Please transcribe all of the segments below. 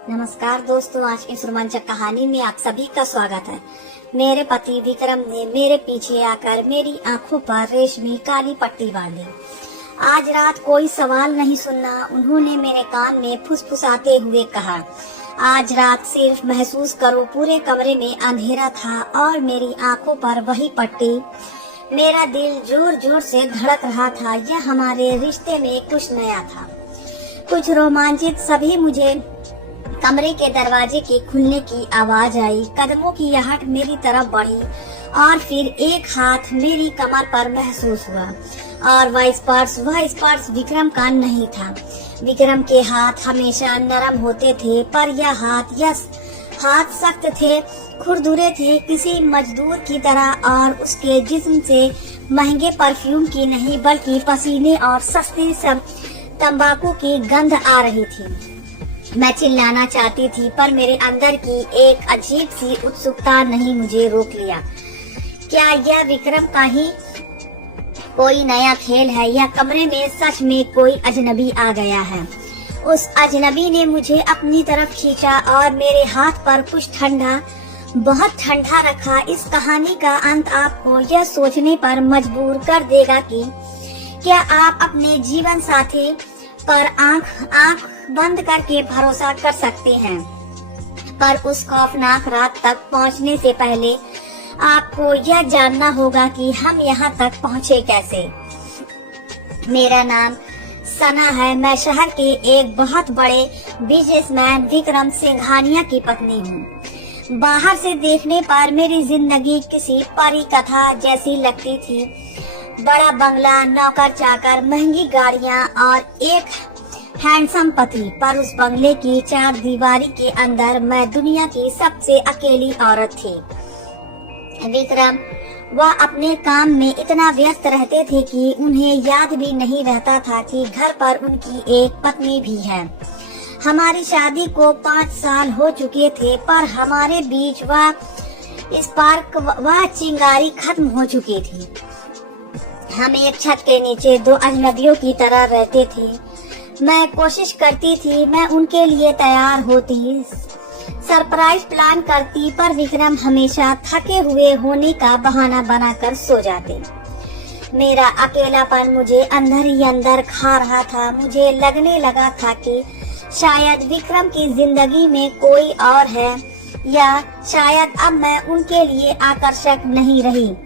नमस्कार दोस्तों, आज की रोमांचक कहानी में आप सभी का स्वागत है। मेरे पति विक्रम ने मेरे पीछे आकर मेरी आंखों पर रेशमी काली पट्टी बांधी। आज रात कोई सवाल नहीं सुनना, उन्होंने मेरे कान में फुसफुसाते हुए कहा। आज रात सिर्फ महसूस करो, पूरे कमरे में अंधेरा था और मेरी आंखों पर वही पट्टी। मेरा दिल जोर जोर से धड़क रहा था। यह हमारे रिश्ते में कुछ नया था, कुछ रोमांचित। सभी मुझे कमरे के दरवाजे के खुलने की आवाज आई। कदमों की आहट मेरी तरफ बढ़ी और फिर एक हाथ मेरी कमर पर महसूस हुआ और वह स्पर्श विक्रम का नहीं था। विक्रम के हाथ हमेशा नरम होते थे, पर यह हाथ सख्त थे, खुरदुरे थे, किसी मजदूर की तरह। और उसके जिस्म से महंगे परफ्यूम की नहीं बल्कि पसीने और सस्ती तंबाकू की गंध आ रही थी। मैं चिल्लाना चाहती थी, पर मेरे अंदर की एक अजीब सी उत्सुकता नहीं मुझे रोक लिया। क्या यह विक्रम का ही कोई नया खेल है या कमरे में सच में कोई अजनबी आ गया है? उस अजनबी ने मुझे अपनी तरफ खींचा और मेरे हाथ पर कुछ ठंडा, बहुत ठंडा रखा। इस कहानी का अंत आपको यह सोचने पर मजबूर कर देगा कि क्या आप अपने जीवन साथी पर आंख बंद करके भरोसा कर सकते हैं। पर उस खौफनाक रात तक पहुंचने से पहले आपको यह जानना होगा कि हम यहाँ तक पहुँचे कैसे। मेरा नाम सना है। मैं शहर के एक बहुत बड़े बिजनेसमैन विक्रम सिंघानिया की पत्नी हूँ। बाहर से देखने पर मेरी जिंदगी किसी परी कथा जैसी लगती थी। बड़ा बंगला, नौकर चाकर, महंगी गाड़ियाँ और एक हैंडसम पति। पर उस बंगले की चार दीवारी के अंदर मैं दुनिया की सबसे अकेली औरत थी। विक्रम, वह अपने काम में इतना व्यस्त रहते थे कि उन्हें याद भी नहीं रहता था कि घर पर उनकी एक पत्नी भी है। हमारी शादी को 5 साल हो चुके थे, पर हमारे बीच वह चिंगारी खत्म हो चुकी थी। हम एक छत के नीचे दो अजनबियों की तरह रहते थे। मैं कोशिश करती थी, मैं उनके लिए तैयार होती, सरप्राइज प्लान करती, पर विक्रम हमेशा थके हुए होने का बहाना बनाकर सो जाते। मेरा अकेलापन मुझे अंदर ही अंदर खा रहा था। मुझे लगने लगा था कि शायद विक्रम की जिंदगी में कोई और है, या शायद अब मैं उनके लिए आकर्षक नहीं रही।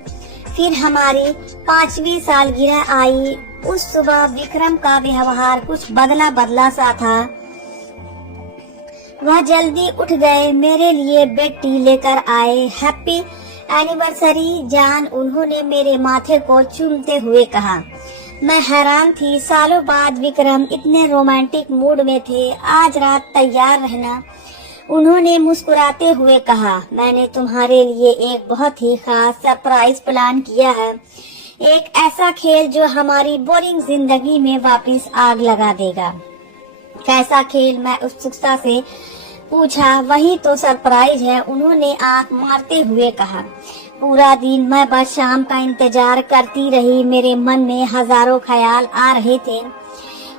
फिर हमारी 5वीं सालगिरह आई। उस सुबह विक्रम का व्यवहार कुछ बदला सा था। वह जल्दी उठ गए, मेरे लिए बेड टी लेकर आए। हैप्पी एनिवर्सरी जान, उन्होंने मेरे माथे को चूमते हुए कहा। मैं हैरान थी, सालों बाद विक्रम इतने रोमांटिक मूड में थे। आज रात तैयार रहना, उन्होंने मुस्कुराते हुए कहा। मैंने तुम्हारे लिए एक बहुत ही खास सरप्राइज प्लान किया है, एक ऐसा खेल जो हमारी बोरिंग जिंदगी में वापस आग लगा देगा। कैसा खेल? मैं उत्सुकता से पूछा। वही तो सरप्राइज है, उन्होंने आंख मारते हुए कहा। पूरा दिन मैं बस शाम का इंतजार करती रही। मेरे मन में हजारों ख्याल आ रहे थे।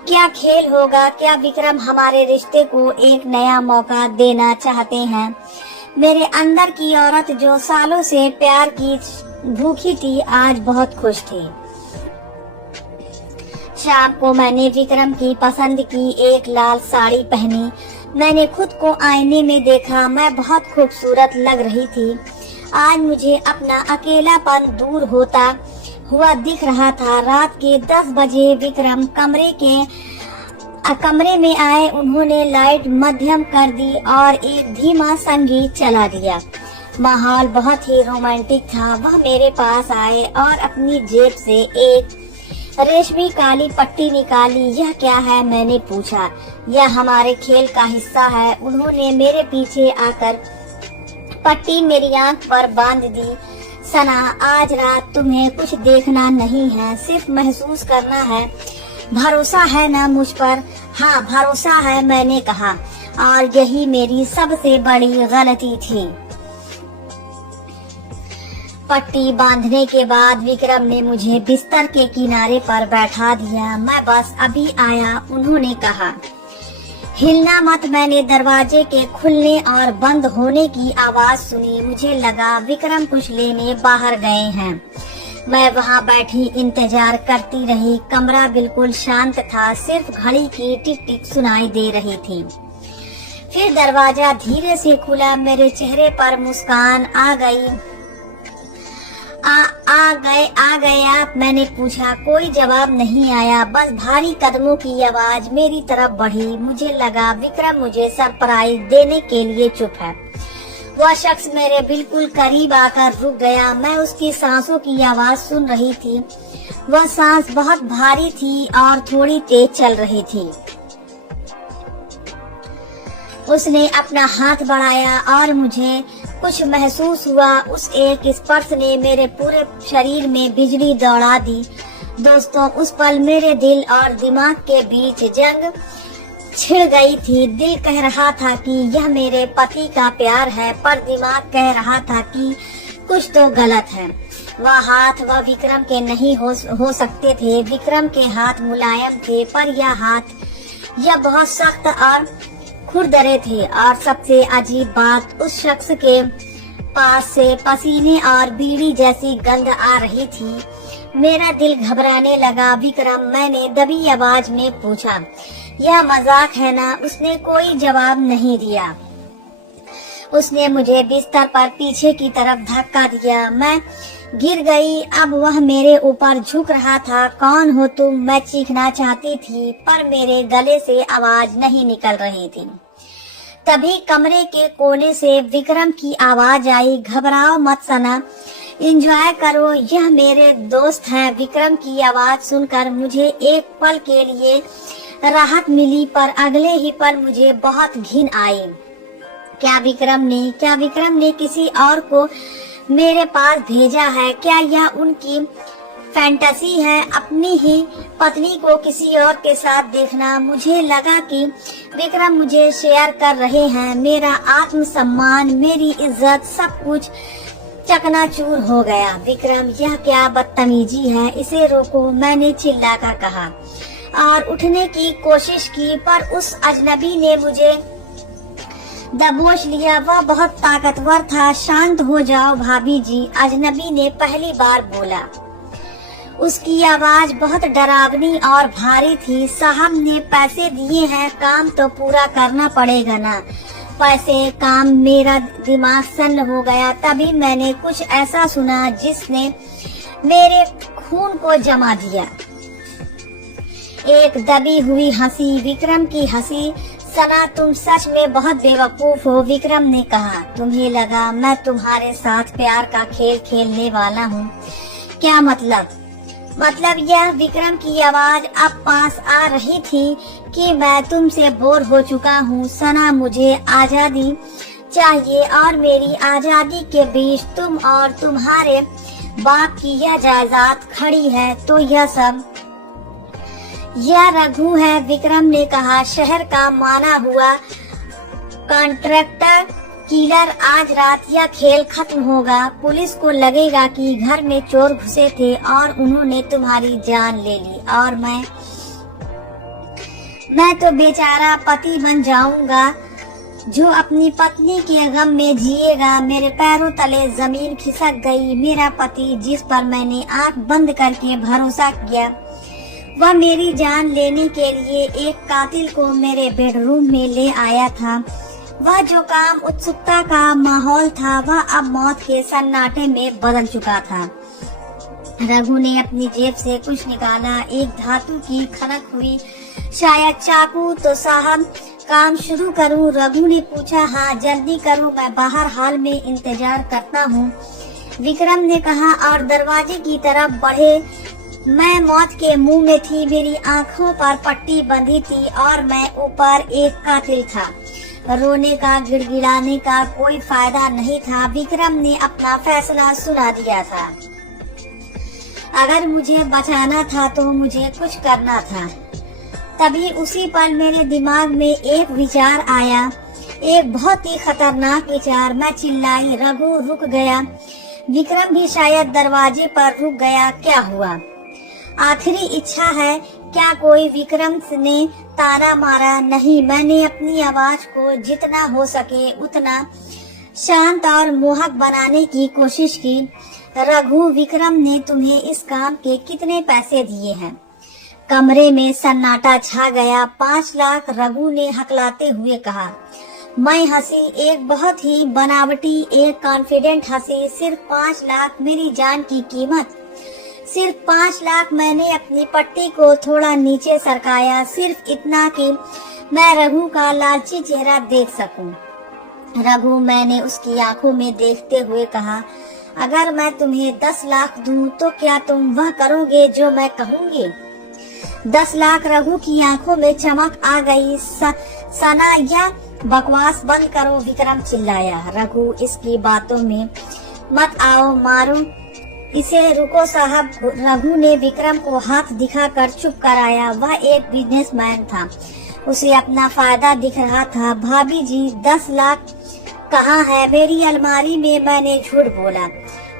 क्या खेल होगा? क्या विक्रम हमारे रिश्ते को एक नया मौका देना चाहते हैं? मेरे अंदर की औरत जो सालों से प्यार की भूखी थी, आज बहुत खुश थी। शाम को मैंने विक्रम की पसंद की एक लाल साड़ी पहनी। मैंने खुद को आईने में देखा। मैं बहुत खूबसूरत लग रही थी। आज मुझे अपना अकेलापन दूर होता हुआ दिख रहा था। रात के 10 बजे विक्रम कमरे में आए। उन्होंने लाइट मध्यम कर दी और एक धीमा संगीत चला दिया। माहौल बहुत ही रोमांटिक था। वह मेरे पास आए और अपनी जेब से एक रेशमी काली पट्टी निकाली। यह क्या है? मैंने पूछा। यह हमारे खेल का हिस्सा है। उन्होंने मेरे पीछे आकर पट्टी मेरी आंख पर बांध दी। सना, आज रात तुम्हें कुछ देखना नहीं है, सिर्फ महसूस करना है। भरोसा है ना मुझ पर? हाँ, भरोसा है, मैंने कहा। और यही मेरी सबसे बड़ी गलती थी। पट्टी बांधने के बाद विक्रम ने मुझे बिस्तर के किनारे पर बैठा दिया। मैं बस अभी आया, उन्होंने कहा। हिलना मत। मैंने दरवाजे के खुलने और बंद होने की आवाज सुनी। मुझे लगा विक्रम कुछ लेने बाहर गए हैं। मैं वहां बैठी इंतजार करती रही। कमरा बिल्कुल शांत था, सिर्फ घड़ी की टिक टिक सुनाई दे रही थी। फिर दरवाजा धीरे से खुला। मेरे चेहरे पर मुस्कान आ गई। आ गए आप? मैंने पूछा। कोई जवाब नहीं आया, बस भारी कदमों की आवाज मेरी तरफ बढ़ी। मुझे लगा विक्रम मुझे सरप्राइज देने के लिए चुप है। वह शख्स मेरे बिल्कुल करीब आकर रुक गया। मैं उसकी सांसों की आवाज सुन रही थी। वह सांस बहुत भारी थी और थोड़ी तेज चल रही थी। उसने अपना हाथ बढ़ाया और मुझे कुछ महसूस हुआ। उस एक स्पर्श ने मेरे पूरे शरीर में बिजली दौड़ा दी। दोस्तों, उस पल मेरे दिल और दिमाग के बीच जंग छिड़ गई थी। दिल कह रहा था कि यह मेरे पति का प्यार है, पर दिमाग कह रहा था कि कुछ तो गलत है। वह हाथ वह विक्रम के नहीं हो सकते थे। विक्रम के हाथ मुलायम थे, पर यह बहुत सख्त और खुरदरे थे। और सबसे अजीब बात, उस शख्स के पास से पसीने और बीड़ी जैसी गंध आ रही थी। मेरा दिल घबराने लगा। विक्रम, मैंने दबी आवाज में पूछा। यह मजाक है ना? उसने कोई जवाब नहीं दिया। उसने मुझे बिस्तर पर पीछे की तरफ धक्का दिया। मैं गिर गई। अब वह मेरे ऊपर झुक रहा था। कौन हो तुम? मैं चीखना चाहती थी, पर मेरे गले से आवाज नहीं निकल रही थी। तभी कमरे के कोने से विक्रम की आवाज आई। घबराओ मत सना, एंजॉय करो, यह मेरे दोस्त हैं। विक्रम की आवाज सुनकर मुझे एक पल के लिए राहत मिली, पर अगले ही पल मुझे बहुत घिन आई। क्या विक्रम ने किसी और को मेरे पास भेजा है? क्या यह उनकी फैंटेसी है, अपनी ही पत्नी को किसी और के साथ देखना? मुझे लगा कि विक्रम मुझे शेयर कर रहे हैं। मेरा आत्मसम्मान, मेरी इज्जत, सब कुछ चकनाचूर हो गया। विक्रम, यह क्या बदतमीजी है, इसे रोको, मैंने चिल्लाकर कहा और उठने की कोशिश की, पर उस अजनबी ने मुझे दबोच लिया। वह बहुत ताकतवर था। शांत हो जाओ भाभी जी, अजनबी ने पहली बार बोला। उसकी आवाज बहुत डरावनी और भारी थी। साहब ने पैसे दिए हैं, काम तो पूरा करना पड़ेगा ना। पैसे, काम, मेरा दिमाग सन्न हो गया। तभी मैंने कुछ ऐसा सुना जिसने मेरे खून को जमा दिया। एक दबी हुई हंसी, विक्रम की हंसी। सना, तुम सच में बहुत बेवकूफ हो, विक्रम ने कहा। तुम्हें लगा मैं तुम्हारे साथ प्यार का खेल खेलने वाला हूँ? क्या मतलब यह, विक्रम की आवाज अब पास आ रही थी, कि मैं तुमसे बोर हो चुका हूँ। सना, मुझे आजादी चाहिए और मेरी आजादी के बीच तुम और तुम्हारे बाप की यह जायदाद खड़ी है। तो यह रघु है, विक्रम ने कहा। शहर का माना हुआ कॉन्ट्रैक्टर किलर। आज रात यह खेल खत्म होगा। पुलिस को लगेगा कि घर में चोर घुसे थे और उन्होंने तुम्हारी जान ले ली, और मैं तो बेचारा पति बन जाऊंगा जो अपनी पत्नी के गम में जिएगा। मेरे पैरों तले जमीन खिसक गई। मेरा पति, जिस पर मैंने आंख बंद करके भरोसा किया, वह मेरी जान लेने के लिए एक कातिल को मेरे बेडरूम में ले आया था। वह जो काम उत्सुकता का माहौल था, वह अब मौत के सन्नाटे में बदल चुका था। रघु ने अपनी जेब से कुछ निकाला, एक धातु की खनक हुई, शायद चाकू। तो साहब, काम शुरू करूं? रघु ने पूछा। हाँ, जल्दी करो, मैं बाहर हाल में इंतजार करता हूँ, विक्रम ने कहा और दरवाजे की तरफ बढ़े। मैं मौत के मुंह में थी। मेरी आंखों पर पट्टी बंधी थी और मैं ऊपर एक कातिल था। रोने का, गिड़गिड़ाने का कोई फायदा नहीं था। विक्रम ने अपना फैसला सुना दिया था। अगर मुझे बचाना था तो मुझे कुछ करना था। तभी उसी पल मेरे दिमाग में एक विचार आया, एक बहुत ही खतरनाक विचार। मैं चिल्लाई। रघु रुक गया। विक्रम भी शायद दरवाजे पर रुक गया। क्या हुआ? आखिरी इच्छा है क्या कोई विक्रम ने ताना मारा? नहीं, मैंने अपनी आवाज को जितना हो सके उतना शांत और मोहक बनाने की कोशिश की। रघु, विक्रम ने तुम्हें इस काम के कितने पैसे दिए हैं? कमरे में सन्नाटा छा गया। 5 लाख, रघु ने हकलाते हुए कहा। मैं हंसी, एक बहुत ही बनावटी, एक कॉन्फिडेंट हंसी। सिर्फ 5 लाख? मेरी जान की कीमत सिर्फ 5 लाख? मैंने अपनी पट्टी को थोड़ा नीचे सरकाया, सिर्फ इतना कि मैं रघु का लालची चेहरा देख सकूं। रघु, मैंने उसकी आंखों में देखते हुए कहा, अगर मैं तुम्हें 10 लाख दूं तो क्या तुम वह करोगे जो मैं कहूँगी? 10 लाख? रघु की आंखों में चमक आ गई। सना, या बकवास बंद करो, विक्रम चिल्लाया। रघु, इसकी बातों में मत आओ, मारो इसे। रुको साहब। रघु ने विक्रम को हाथ दिखाकर चुप कराया। वह एक बिजनेसमैन था, उसे अपना फायदा दिख रहा था। भाभी जी, 10 लाख कहाँ है? मेरी अलमारी में। मैंने झूठ बोला।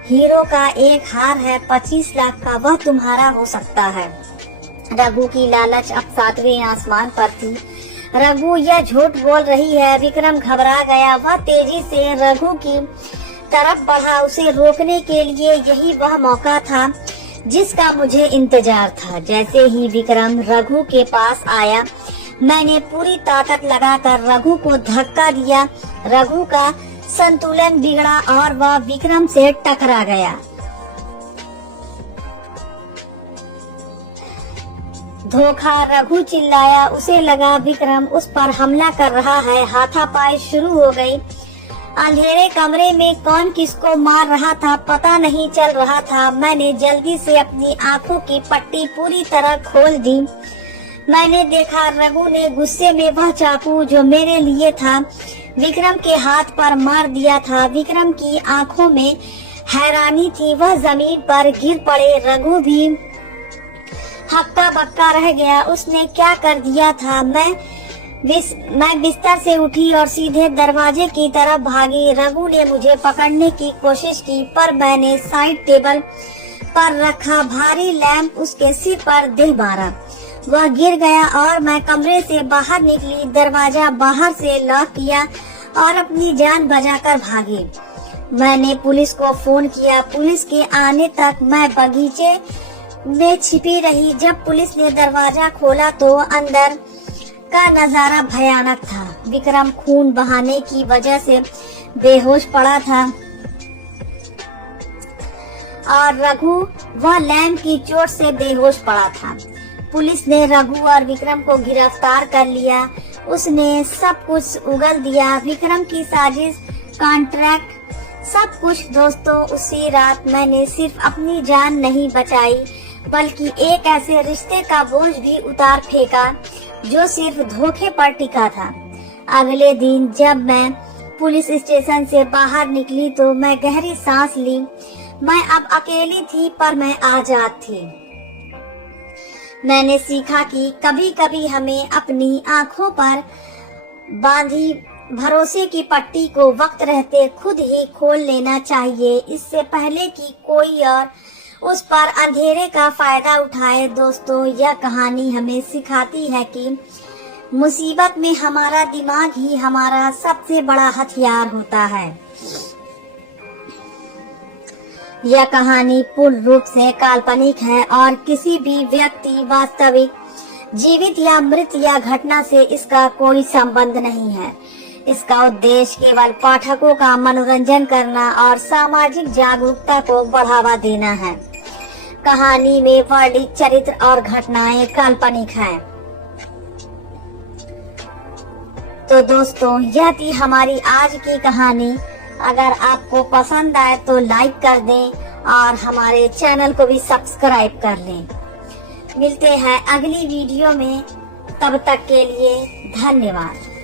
हीरो का एक हार है 25 लाख का, वह तुम्हारा हो सकता है। रघु की लालच अब 7वें आसमान पर थी। रघु, यह झूठ बोल रही है। विक्रम घबरा गया। वह तेजी से रघु की तरफ बढ़ा। उसे रोकने के लिए यही वह मौका था जिसका मुझे इंतजार था। जैसे ही विक्रम रघु के पास आया, मैंने पूरी ताकत लगाकर रघु को धक्का दिया। रघु का संतुलन बिगड़ा और वह विक्रम से टकरा गया। धोखा! रघु चिल्लाया। उसे लगा विक्रम उस पर हमला कर रहा है। हाथापाई शुरू हो गई। अंधेरे कमरे में कौन किसको मार रहा था पता नहीं चल रहा था। मैंने जल्दी से अपनी आंखों की पट्टी पूरी तरह खोल दी। मैंने देखा रघु ने गुस्से में वह चाकू जो मेरे लिए था विक्रम के हाथ पर मार दिया था। विक्रम की आंखों में हैरानी थी। वह जमीन पर गिर पड़े। रघु भी हक्का बक्का रह गया। उसने क्या कर दिया था? मैं बिस्तर से उठी और सीधे दरवाजे की तरफ भागी। रघु ने मुझे पकड़ने की कोशिश की, पर मैंने साइड टेबल पर रखा भारी लैंप उसके सिर पर दे मारा। वह गिर गया और मैं कमरे से बाहर निकली। दरवाजा बाहर से लॉक किया और अपनी जान बचाकर भागी। मैंने पुलिस को फोन किया। पुलिस के आने तक मैं बगीचे में छिपी रही। जब पुलिस ने दरवाजा खोला तो अंदर का नजारा भयानक था। विक्रम खून बहाने की वजह से बेहोश पड़ा था और रघु वह लैंप की चोट से बेहोश पड़ा था। पुलिस ने रघु और विक्रम को गिरफ्तार कर लिया। उसने सब कुछ उगल दिया, विक्रम की साजिश, कॉन्ट्रैक्ट, सब कुछ। दोस्तों, उसी रात मैंने सिर्फ अपनी जान नहीं बचाई बल्कि एक ऐसे रिश्ते का बोझ भी उतार फेंका जो सिर्फ धोखे पर टिका था। अगले दिन जब मैं पुलिस स्टेशन से बाहर निकली तो मैं गहरी सांस ली। मैं अब अकेली थी पर मैं आजाद थी। मैंने सीखा कि कभी कभी हमें अपनी आंखों पर बांधी भरोसे की पट्टी को वक्त रहते खुद ही खोल लेना चाहिए, इससे पहले कि कोई और उस पर अंधेरे का फायदा उठाए। दोस्तों, यह कहानी हमें सिखाती है कि मुसीबत में हमारा दिमाग ही हमारा सबसे बड़ा हथियार होता है। यह कहानी पूर्ण रूप से काल्पनिक है और किसी भी व्यक्ति, वास्तविक, जीवित या मृत या घटना से इसका कोई संबंध नहीं है। इसका उद्देश्य केवल पाठकों का मनोरंजन करना और सामाजिक जागरूकता को बढ़ावा देना है। कहानी में वर्णित चरित्र और घटनाएं काल्पनिक हैं। तो दोस्तों, यह थी हमारी आज की कहानी। अगर आपको पसंद आए तो लाइक कर दें और हमारे चैनल को भी सब्सक्राइब कर लें। मिलते हैं अगली वीडियो में, तब तक के लिए धन्यवाद।